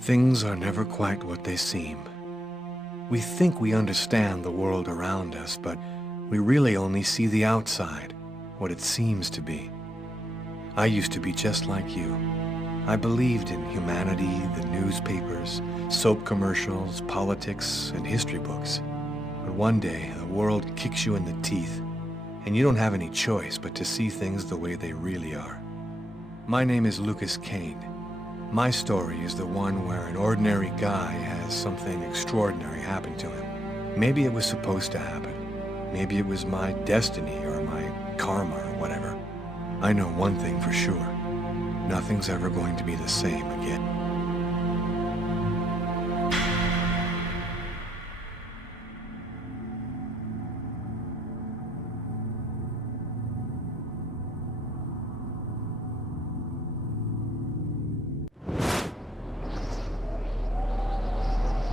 Things are never quite what they seem. We think we understand the world around us, but we really only see the outside, what it seems to be. I used to be just like you. I believed in humanity, the newspapers, soap commercials, politics, and history books. But one day, the world kicks you in the teeth, and you don't have any choice but to see things the way they really are. My name is Lucas Kane. My story is the one where an ordinary guy has something extraordinary happen to him. Maybe it was supposed to happen. Maybe it was my destiny or my karma or whatever. I know one thing for sure. Nothing's ever going to be the same again.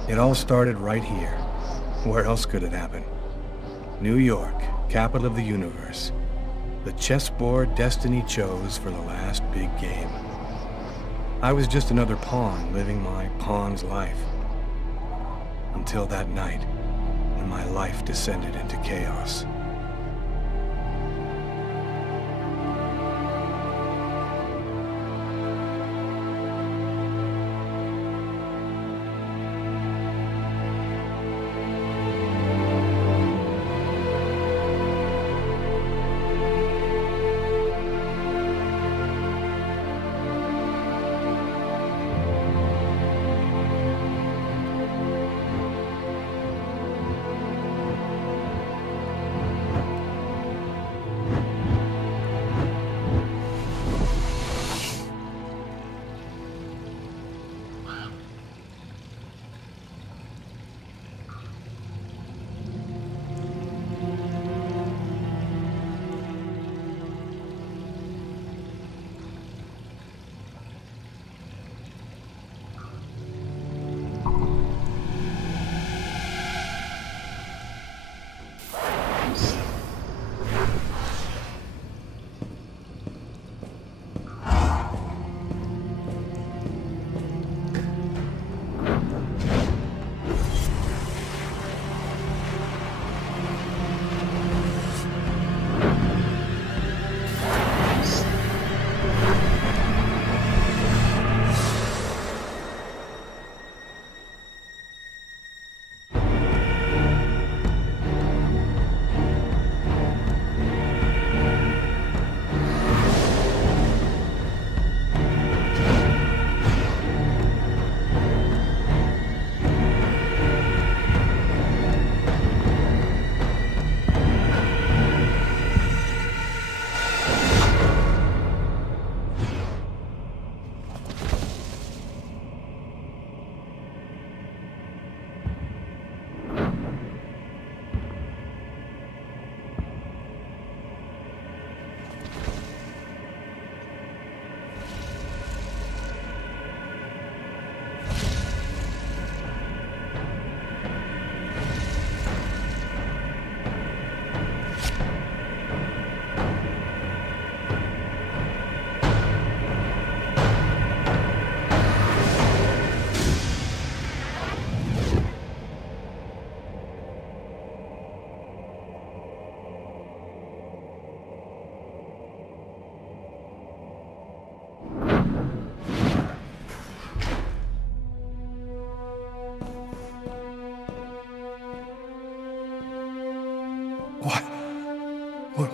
It all started right here. Where else could it happen? New York, capital of the universe. The chessboard destiny chose for the last big game. I was just another pawn living my pawn's life. Until that night, when my life descended into chaos.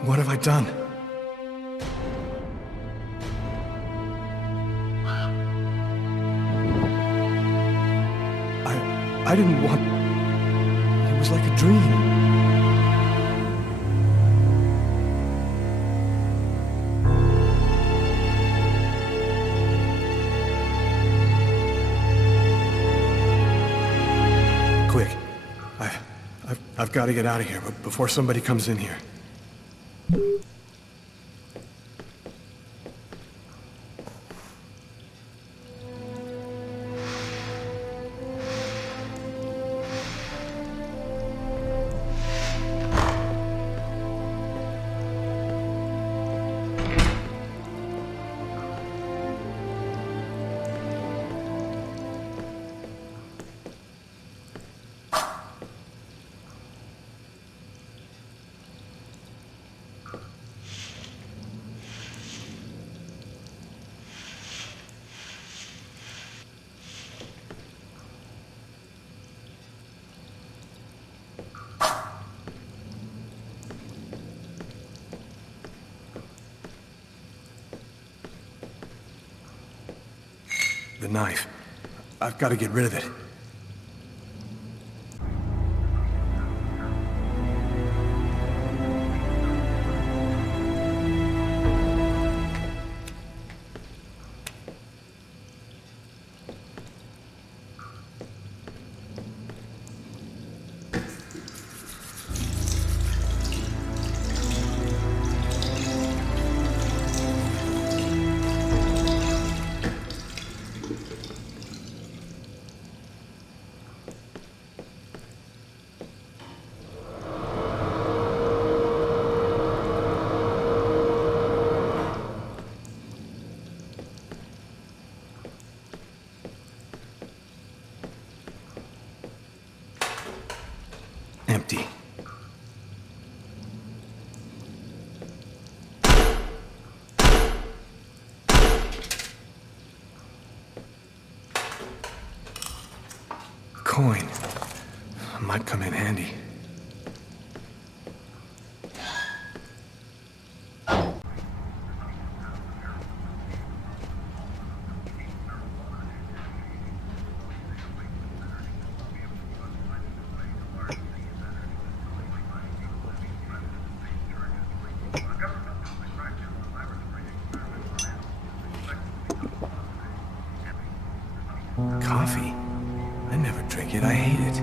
What have I done? I didn't want... It was like a dream. Quick. I've got to get out of here before somebody comes in here. The knife. I've got to get rid of it. Empty. Coin. Might come in handy. Coffee? I never drink it. I hate it.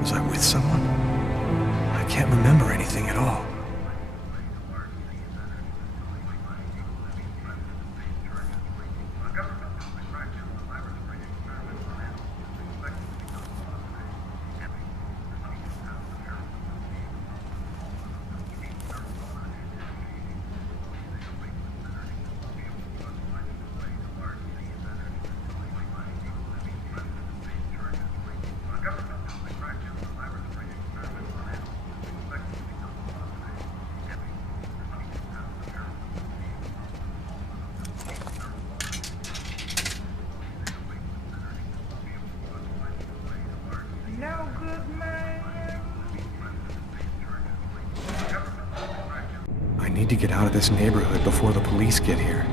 Was I with someone? I can't remember anything at all. I need to get out of this neighborhood before the police get here.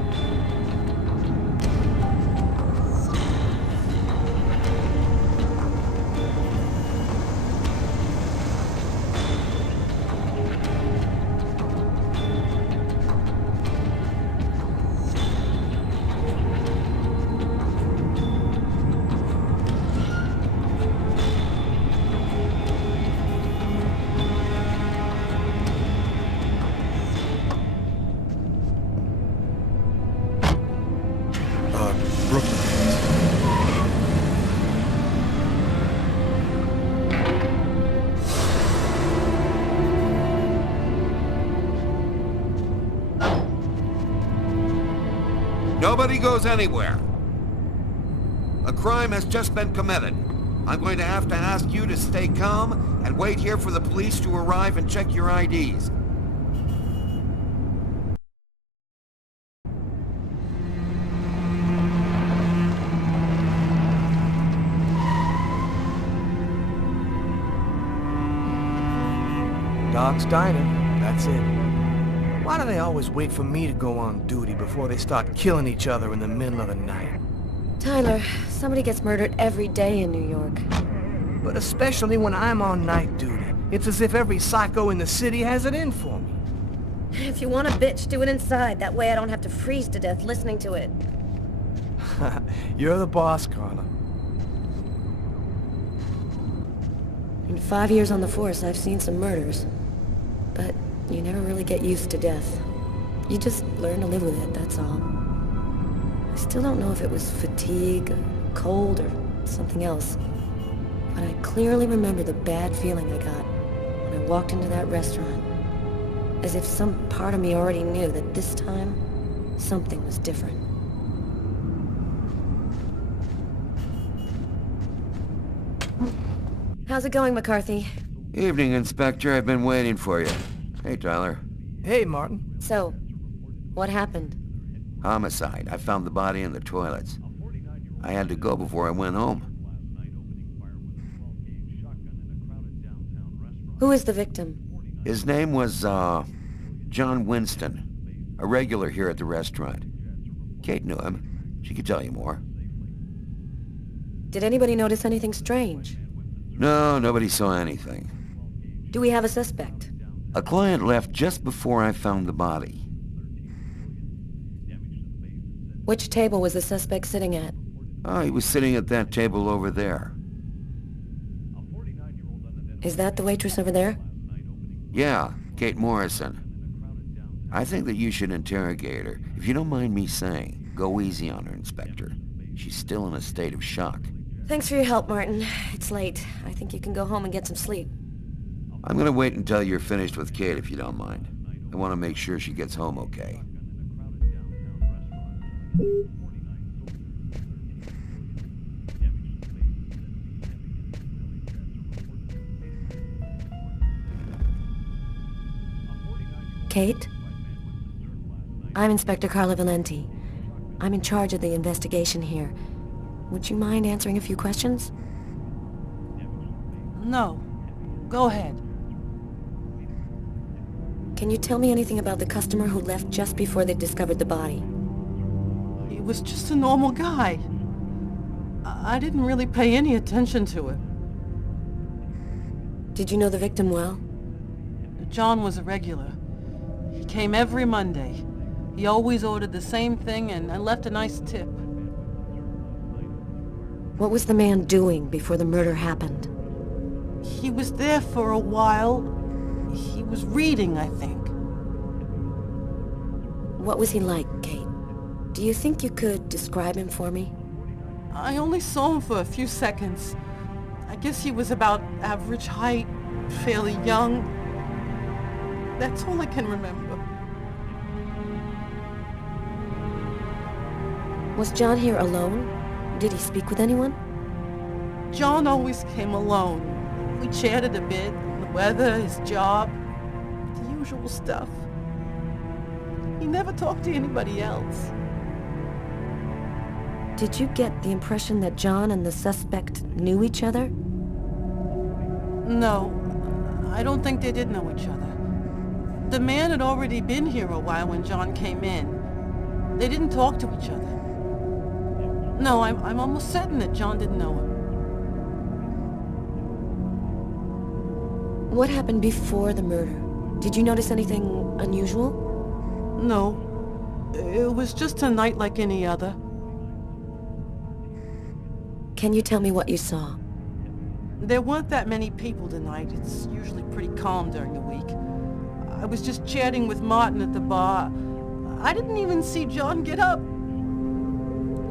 Nobody goes anywhere. A crime has just been committed. I'm going to have to ask you to stay calm and wait here for the police to arrive and check your IDs. Dog's Diner, that's it. Why do they always wait for me to go on duty before they start killing each other in the middle of the night? Tyler, somebody gets murdered every day in New York. But especially when I'm on night duty. It's as if every psycho in the city has it in for me. If you want a bitch, do it inside. That way I don't have to freeze to death listening to it. You're the boss, Carla. In 5 years on the force, I've seen some murders. But you never really get used to death. You just learn to live with it, that's all. I still don't know if it was fatigue, cold, or something else. But I clearly remember the bad feeling I got when I walked into that restaurant. As if some part of me already knew that this time, something was different. How's it going, McCarthy? Evening, Inspector. I've been waiting for you. Hey, Tyler. Hey, Martin. So, what happened? Homicide. I found the body in the toilets. I had to go before I went home. Who is the victim? His name was, John Winston. A regular here at the restaurant. Kate knew him. She could tell you more. Did anybody notice anything strange? No, nobody saw anything. Do we have a suspect? A client left just before I found the body. Which table was the suspect sitting at? Oh, he was sitting at that table over there. Is that the waitress over there? Yeah, Kate Morrison. I think that you should interrogate her. If you don't mind me saying, go easy on her, Inspector. She's still in a state of shock. Thanks for your help, Martin. It's late. I think you can go home and get some sleep. I'm gonna wait until you're finished with Kate, if you don't mind. I want to make sure she gets home okay. Kate? I'm Inspector Carla Valenti. I'm in charge of the investigation here. Would you mind answering a few questions? No. Go ahead. Can you tell me anything about the customer who left just before they discovered the body? He was just a normal guy. I didn't really pay any attention to him. Did you know the victim well? John was a regular. He came every Monday. He always ordered the same thing and left a nice tip. What was the man doing before the murder happened? He was there for a while. He was reading, I think. What was he like, Kate? Do you think you could describe him for me? I only saw him for a few seconds. I guess he was about average height, fairly young. That's all I can remember. Was John here alone? Did he speak with anyone? John always came alone. We chatted a bit, the weather, his job, the usual stuff. He never talked to anybody else. Did you get the impression that John and the suspect knew each other? No, I don't think they did know each other. The man had already been here a while when John came in. They didn't talk to each other. No, I'm almost certain that John didn't know him. What happened before the murder? Did you notice anything unusual? No, it was just a night like any other. Can you tell me what you saw? There weren't that many people tonight. It's usually pretty calm during the week. I was just chatting with Martin at the bar. I didn't even see John get up.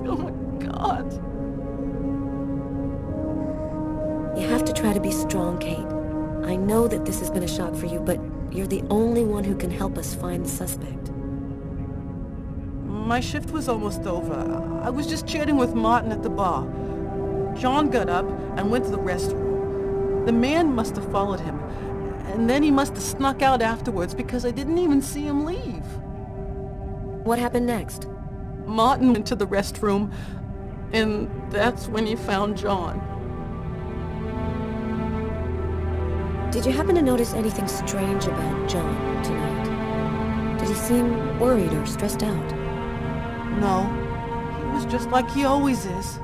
Oh my God. You have to try to be strong, Kate. I know that this has been a shock for you, but you're the only one who can help us find the suspect. My shift was almost over. I was just chatting with Martin at the bar. John got up and went to the restroom. The man must have followed him, and then he must have snuck out afterwards because I didn't even see him leave. What happened next? Martin went to the restroom, and that's when he found John. Did you happen to notice anything strange about John tonight? Did he seem worried or stressed out? No, he was just like he always is.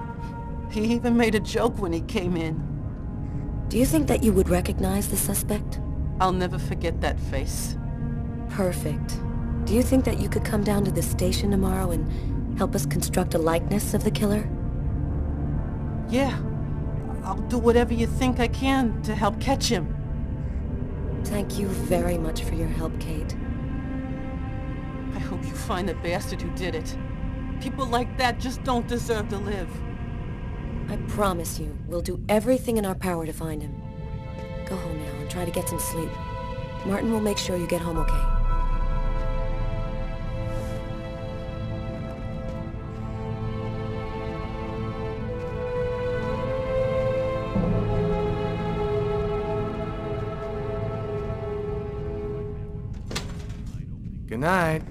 He even made a joke when he came in. Do you think that you would recognize the suspect? I'll never forget that face. Perfect. Do you think that you could come down to the station tomorrow and help us construct a likeness of the killer? Yeah, I'll do whatever you think I can to help catch him. Thank you very much for your help, Kate. I hope you find the bastard who did it. People like that just don't deserve to live. I promise you, we'll do everything in our power to find him. Go home now and try to get some sleep. Martin will make sure you get home okay. Good night.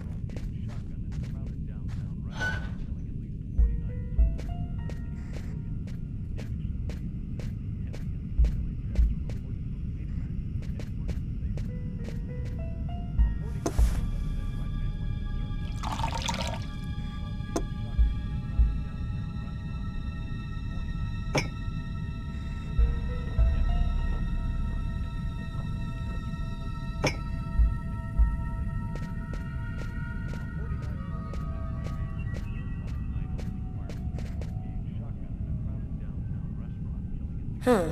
Huh.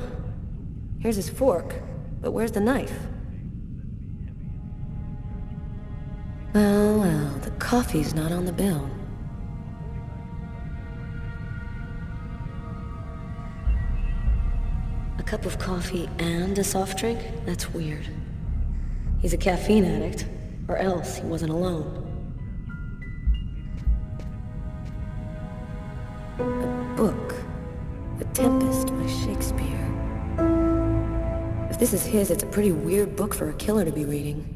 Here's his fork, but where's the knife? Well, the coffee's not on the bill. A cup of coffee and a soft drink? That's weird. He's a caffeine addict, or else he wasn't alone. A book. The Tempest by Shakespeare. If this is his, it's a pretty weird book for a killer to be reading.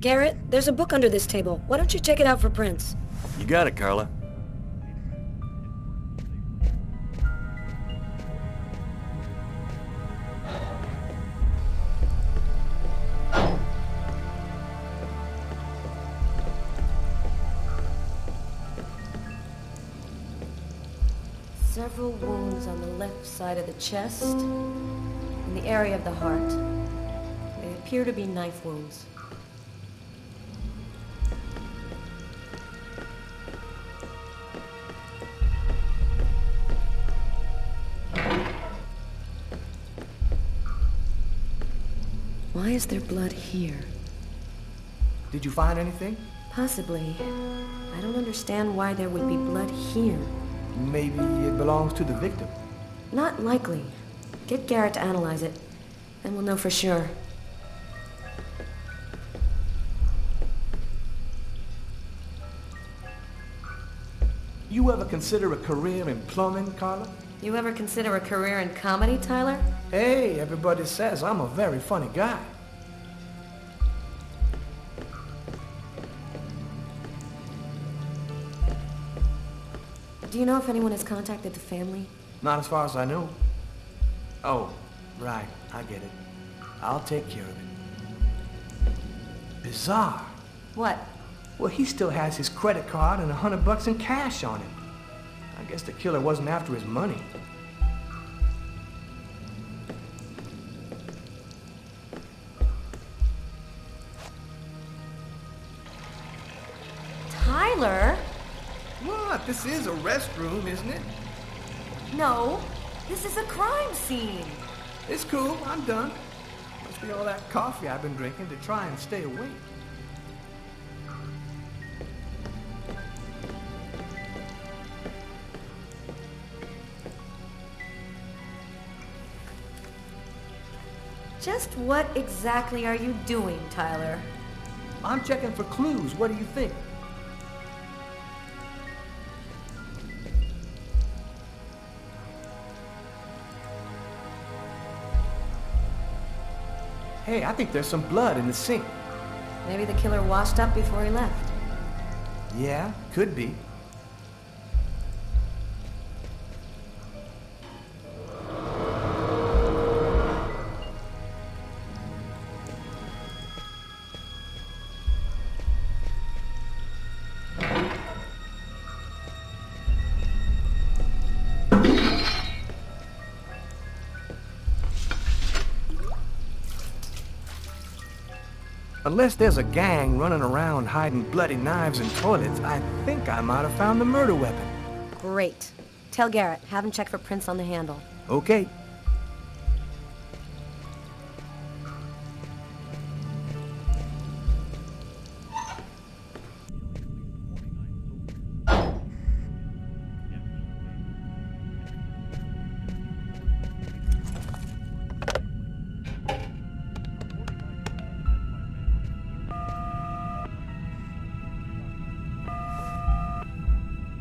Garrett, there's a book under this table. Why don't you check it out for prints? You got it, Carla. Several wounds on the left side of the chest, in the area of the heart. They appear to be knife wounds. Why is there blood here? Did you find anything? Possibly. I don't understand why there would be blood here. Maybe it belongs to the victim. Not likely. Get Garrett to analyze it, then we'll know for sure. You ever consider a career in plumbing, Carla? You ever consider a career in comedy, Tyler? Hey, everybody says I'm a very funny guy. Do you know if anyone has contacted the family? Not as far as I know. Oh, right, I get it. I'll take care of it. Bizarre. What? Well, he still has his credit card and $100 in cash on him. I guess the killer wasn't after his money. Tyler? What? This is a restroom, isn't it? No, this is a crime scene. It's cool, I'm done. Must be all that coffee I've been drinking to try and stay awake. Just what exactly are you doing, Tyler? I'm checking for clues. What do you think? Hey, I think there's some blood in the sink. Maybe the killer washed up before he left. Yeah, could be. Unless there's a gang running around hiding bloody knives in toilets, I think I might have found the murder weapon. Great. Tell Garrett, have him check for prints on the handle. Okay.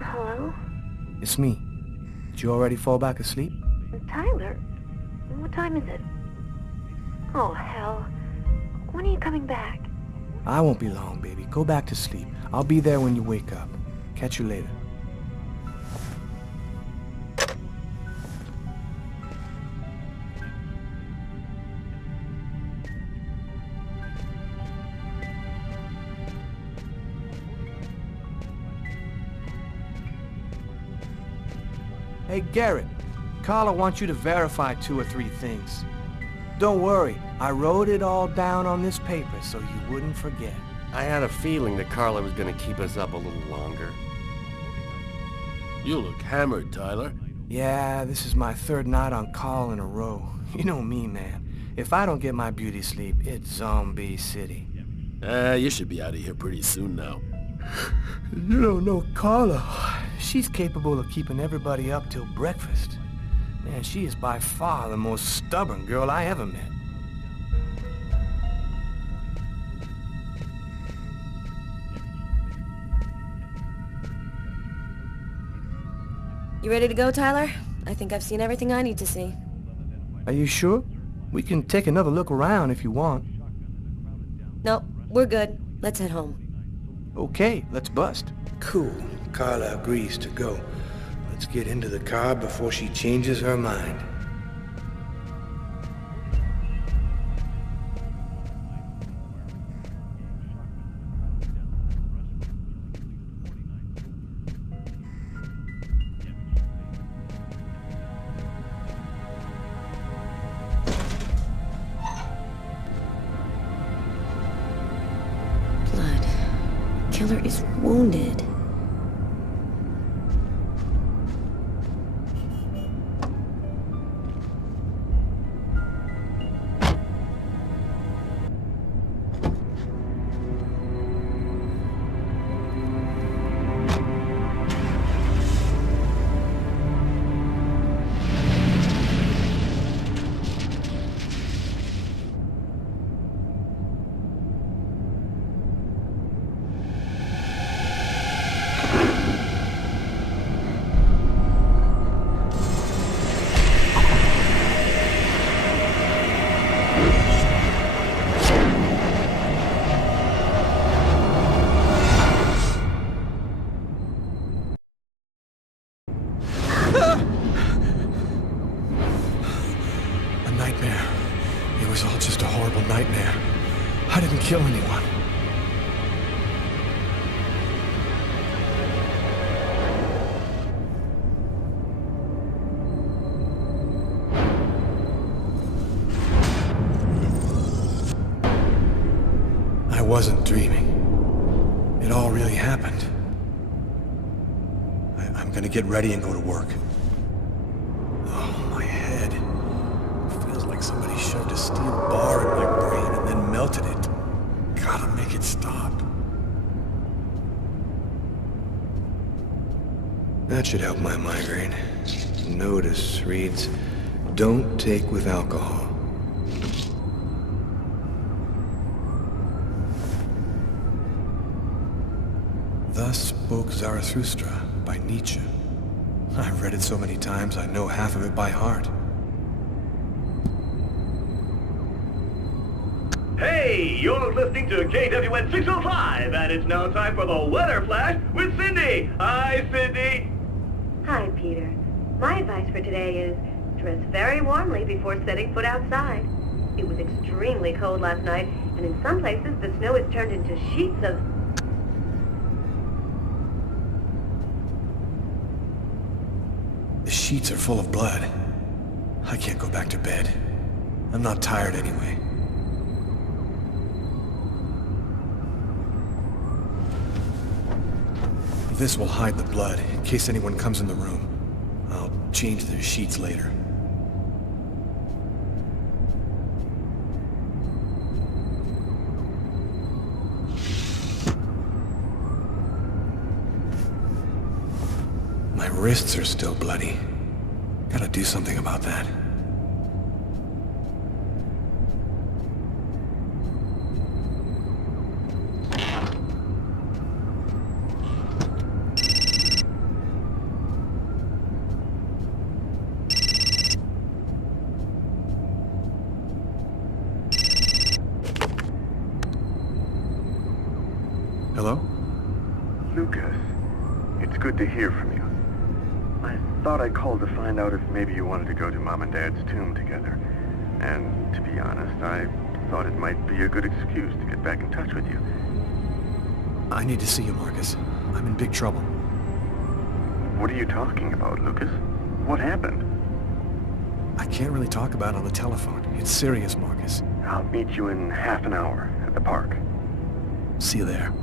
Hello? It's me. Did you already fall back asleep? Tyler? What time is it? Oh, hell. When are you coming back? I won't be long, baby. Go back to sleep. I'll be there when you wake up. Catch you later. Hey, Garrett. Carla wants you to verify 2 or 3 things. Don't worry, I wrote it all down on this paper so you wouldn't forget. I had a feeling that Carla was gonna keep us up a little longer. You look hammered, Tyler. Yeah, this is my third night on call in a row. You know me, man. If I don't get my beauty sleep, it's Zombie City. You should be out of here pretty soon now. You don't know Carla. She's capable of keeping everybody up till breakfast. Man, she is by far the most stubborn girl I ever met. You ready to go, Tyler? I think I've seen everything I need to see. Are you sure? We can take another look around if you want. No, we're good. Let's head home. Okay, let's bust. Cool. Carla agrees to go. Let's get into the car before she changes her mind. Blood. Killer is wounded. A nightmare. It was all just a horrible nightmare. I didn't kill anyone. I wasn't dreaming. It all really happened. I'm gonna get ready and go to work. Oh, my head. Feels like somebody shoved a steel bar in my brain and then melted it. Gotta make it stop. That should help my migraine. Notice reads, "Don't take with alcohol." Thus spoke Zarathustra by Nietzsche. I've read it so many times I know half of it by heart. Hey, you're listening to KWN 605, and it's now time for the Weather Flash with Cindy. Hi, Cindy. Hi, Peter. My advice for today is dress very warmly before setting foot outside. It was extremely cold last night, and in some places the snow has turned into sheets of... The sheets are full of blood. I can't go back to bed. I'm not tired anyway. This will hide the blood, in case anyone comes in the room. I'll change the sheets later. My wrists are still bloody. Gotta do something about that. Hello? Lucas, it's good to hear from you. I thought I'd call to find out if maybe you wanted to go to Mom and Dad's tomb together. And to be honest, I thought it might be a good excuse to get back in touch with you. I need to see you, Marcus. I'm in big trouble. What are you talking about, Lucas? What happened? I can't really talk about it on the telephone. It's serious, Marcus. I'll meet you in half an hour at the park. See you there.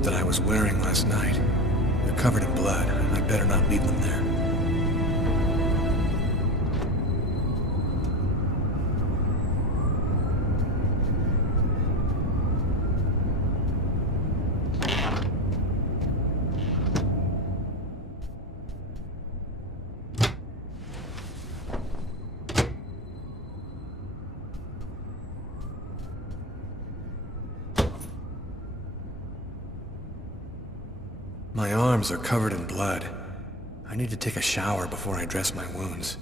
clothes that I was wearing last night. They're covered in blood. I'd better not leave them there. My arms are covered in blood. I need to take a shower before I dress my wounds.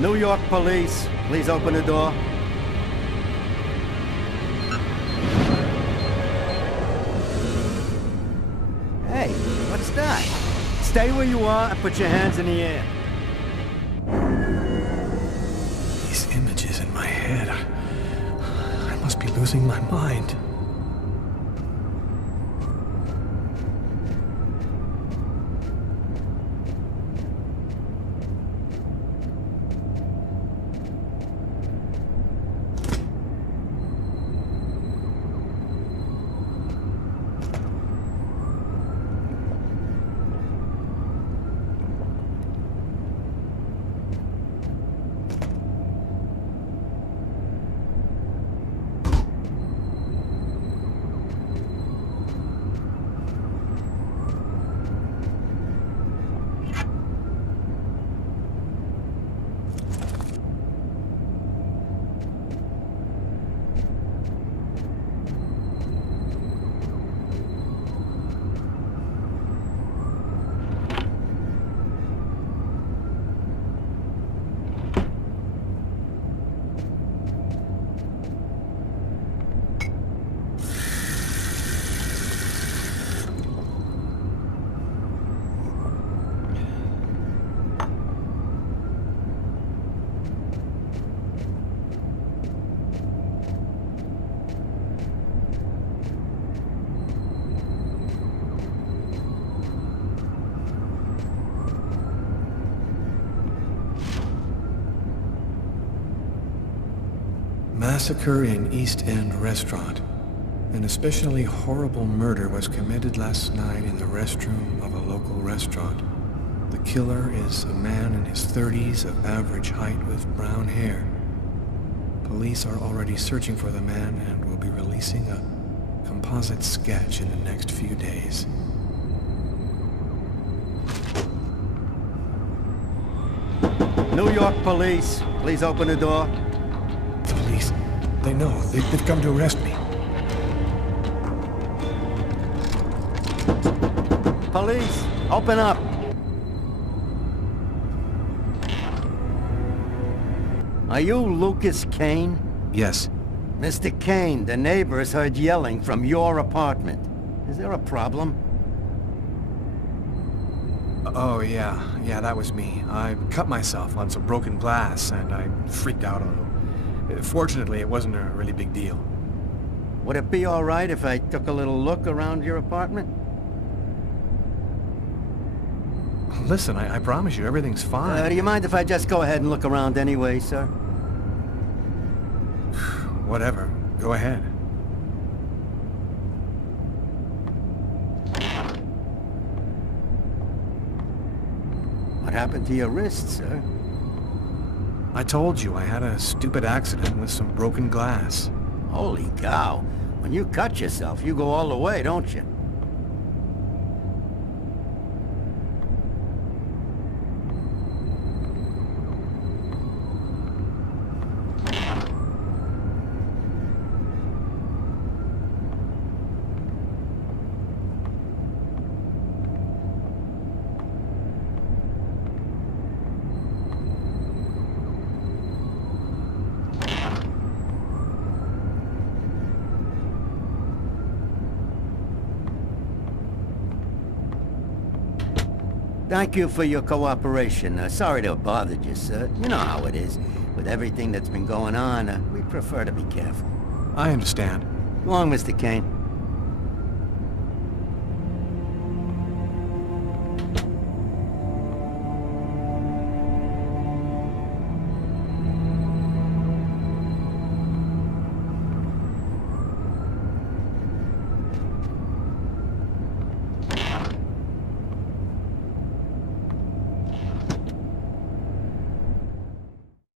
New York police, please open the door. Hey, what's that? Stay where you are and put your hands in the air. These images in my head. I must be losing my mind. Massacre in East End restaurant. An especially horrible murder was committed last night in the restroom of a local restaurant. The killer is a man in his 30s of average height with brown hair. Police are already searching for the man and will be releasing a composite sketch in the next few days. New York police, please open the door. The police, they know. They've come to arrest me. Police, open up. Are you Lucas Kane? Yes. Mr. Kane, the neighbors heard yelling from your apartment. Is there a problem? Oh, yeah, that was me. I cut myself on some broken glass, and I freaked out a little. Fortunately, it wasn't a really big deal. Would it be all right if I took a little look around your apartment? Listen, I promise you, everything's fine. Do you mind if I just go ahead and look around anyway, sir? Whatever. Go ahead. What happened to your wrist, sir? I told you I had a stupid accident with some broken glass. Holy cow. When you cut yourself, you go all the way, don't you? Thank you for your cooperation. Sorry to have bothered you, sir. You know how it is. With everything that's been going on, we prefer to be careful. I understand. Go on, Mr. Kane.